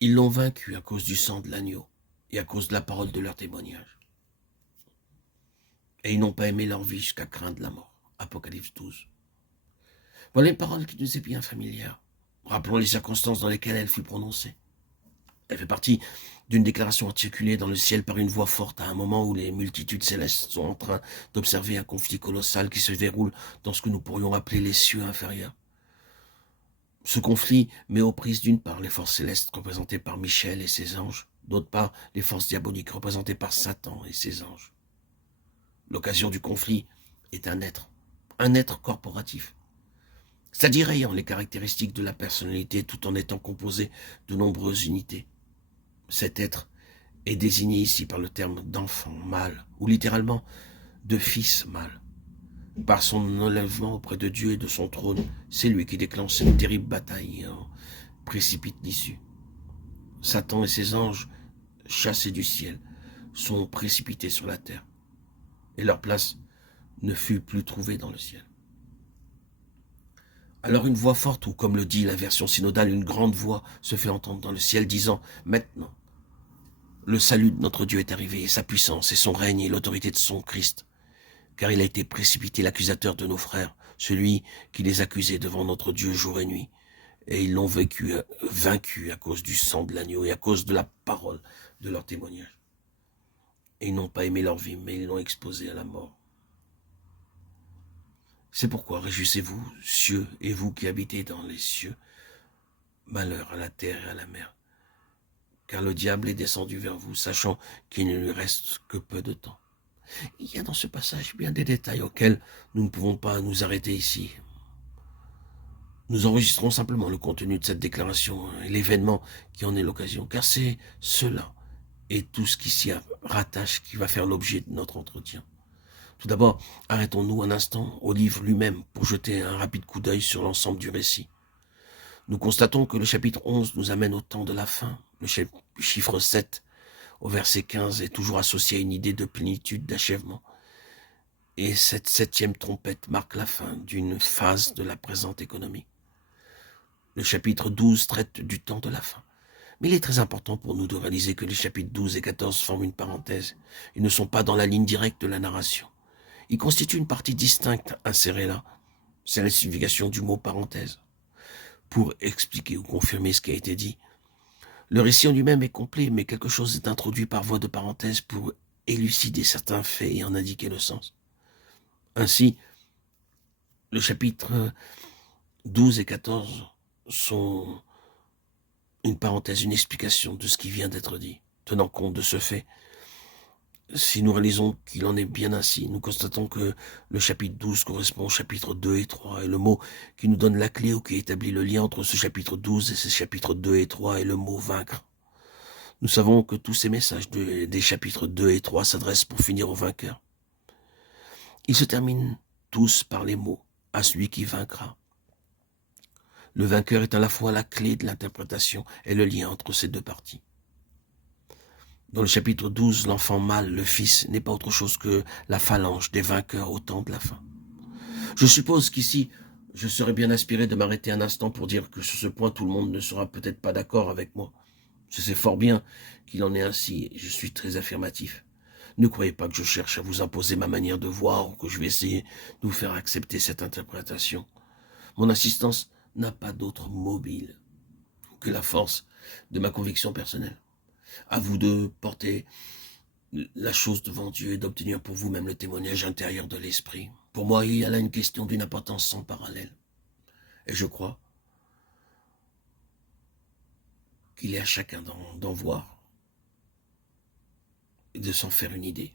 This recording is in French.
Ils l'ont vaincu à cause du sang de l'agneau et à cause de la parole de leur témoignage. Et ils n'ont pas aimé leur vie jusqu'à craindre la mort. Apocalypse 12. Voilà une parole qui nous est bien familière. Rappelons les circonstances dans lesquelles elle fut prononcée. Elle fait partie d'une déclaration articulée dans le ciel par une voix forte à un moment où les multitudes célestes sont en train d'observer un conflit colossal qui se déroule dans ce que nous pourrions appeler les cieux inférieurs. Ce conflit met aux prises d'une part les forces célestes représentées par Michel et ses anges, d'autre part les forces diaboliques représentées par Satan et ses anges. L'occasion du conflit est un être corporatif, c'est-à-dire ayant les caractéristiques de la personnalité tout en étant composé de nombreuses unités. Cet être est désigné ici par le terme d'enfant mâle, ou littéralement de fils mâle. Par son enlèvement auprès de Dieu et de son trône, c'est lui qui déclenche cette terrible bataille et en précipite l'issue. Satan et ses anges, chassés du ciel, sont précipités sur la terre, et leur place ne fut plus trouvée dans le ciel. Alors une voix forte, ou comme le dit la version synodale, une grande voix se fait entendre dans le ciel disant « Maintenant, le salut de notre Dieu est arrivé, et sa puissance, et son règne, et l'autorité de son Christ. Car il a été précipité l'accusateur de nos frères, celui qui les accusait devant notre Dieu jour et nuit. Et ils l'ont vaincu à cause du sang de l'agneau et à cause de la parole de leur témoignage. Et ils n'ont pas aimé leur vie, mais ils l'ont exposé à la mort. C'est pourquoi réjouissez-vous, cieux, et vous qui habitez dans les cieux, malheur à la terre et à la mer. Car le diable est descendu vers vous, sachant qu'il ne lui reste que peu de temps. Il y a dans ce passage bien des détails auxquels nous ne pouvons pas nous arrêter ici. Nous enregistrons simplement le contenu de cette déclaration et l'événement qui en est l'occasion, car c'est cela et tout ce qui s'y rattache qui va faire l'objet de notre entretien. Tout d'abord, arrêtons-nous un instant au livre lui-même pour jeter un rapide coup d'œil sur l'ensemble du récit. Nous constatons que le chapitre 11 nous amène au temps de la fin. Le chiffre 7 au verset 15 est toujours associé à une idée de plénitude, d'achèvement. Et cette 7e trompette marque la fin d'une phase de la présente économie. Le chapitre 12 traite du temps de la fin. Mais il est très important pour nous de réaliser que les chapitres 12 et 14 forment une parenthèse. Ils ne sont pas dans la ligne directe de la narration. Ils constituent une partie distincte insérée là. C'est la signification du mot parenthèse. Pour expliquer ou confirmer ce qui a été dit, le récit en lui-même est complet, mais quelque chose est introduit par voie de parenthèse pour élucider certains faits et en indiquer le sens. Ainsi, le chapitre 12 et 14 sont une parenthèse, une explication de ce qui vient d'être dit. Tenant compte de ce fait, si nous réalisons qu'il en est bien ainsi, nous constatons que le chapitre 12 correspond au chapitre 2 et 3, et le mot qui nous donne la clé ou qui établit le lien entre ce chapitre 12 et ce chapitre 2 et 3 est le mot « vaincre ». Nous savons que tous ces messages des chapitres 2 et 3 s'adressent pour finir au vainqueur. Ils se terminent tous par les mots « à celui qui vaincra ». Le vainqueur est à la fois la clé de l'interprétation et le lien entre ces deux parties. Dans le chapitre 12, l'enfant mâle, le fils, n'est pas autre chose que la phalange des vainqueurs au temps de la fin. Je suppose qu'ici, je serais bien inspiré de m'arrêter un instant pour dire que sur ce point, tout le monde ne sera peut-être pas d'accord avec moi. Je sais fort bien qu'il en est ainsi et je suis très affirmatif. Ne croyez pas que je cherche à vous imposer ma manière de voir ou que je vais essayer de vous faire accepter cette interprétation. Mon assistance n'a pas d'autre mobile que la force de ma conviction personnelle. À vous de porter la chose devant Dieu et d'obtenir pour vous-même le témoignage intérieur de l'esprit. Pour moi, il y a là une question d'une importance sans parallèle. Et je crois qu'il est à chacun d'en voir et de s'en faire une idée.